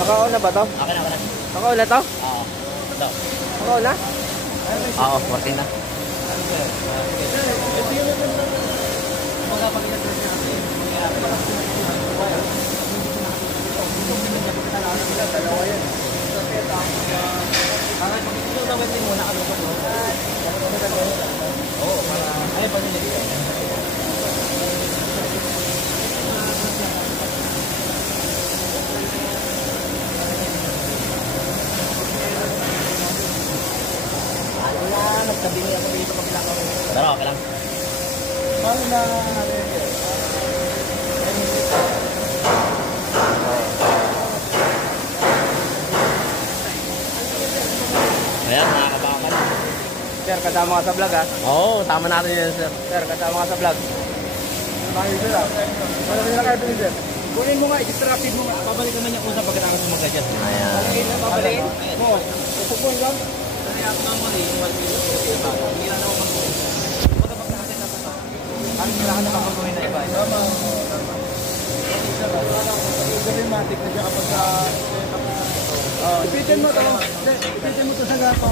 Naka-on na ba to? Akin na. Naka-on na to? Oo. Ito. Naka-on na? Oo, working na. Nagsabihin ako dito pag nakaw. Pero okay lang. Paano na Ayan, nakakabakan. Sir, kasama ka sa vlog ha? Oo, tama natin yan, sir. Sir, kasama ka sa vlog. Bakit sir ha? Wala rin nakarating sir. Kunin mo nga, i-traffic mo nga. Pabalik naman yung usap pagkatapos mag-adjust. Ayan. Pabalikin? Oo. Pupukuin lang. Kaya ako nga mali, yung 1 kilo. Hindi na ako mag-uwi. Pagka pagkakasay na ito. Ang kailangan na mag-uwi na iba. Tama. Dramatic na siya kapag ipitin mo ito. Ipitin mo ito sa gato.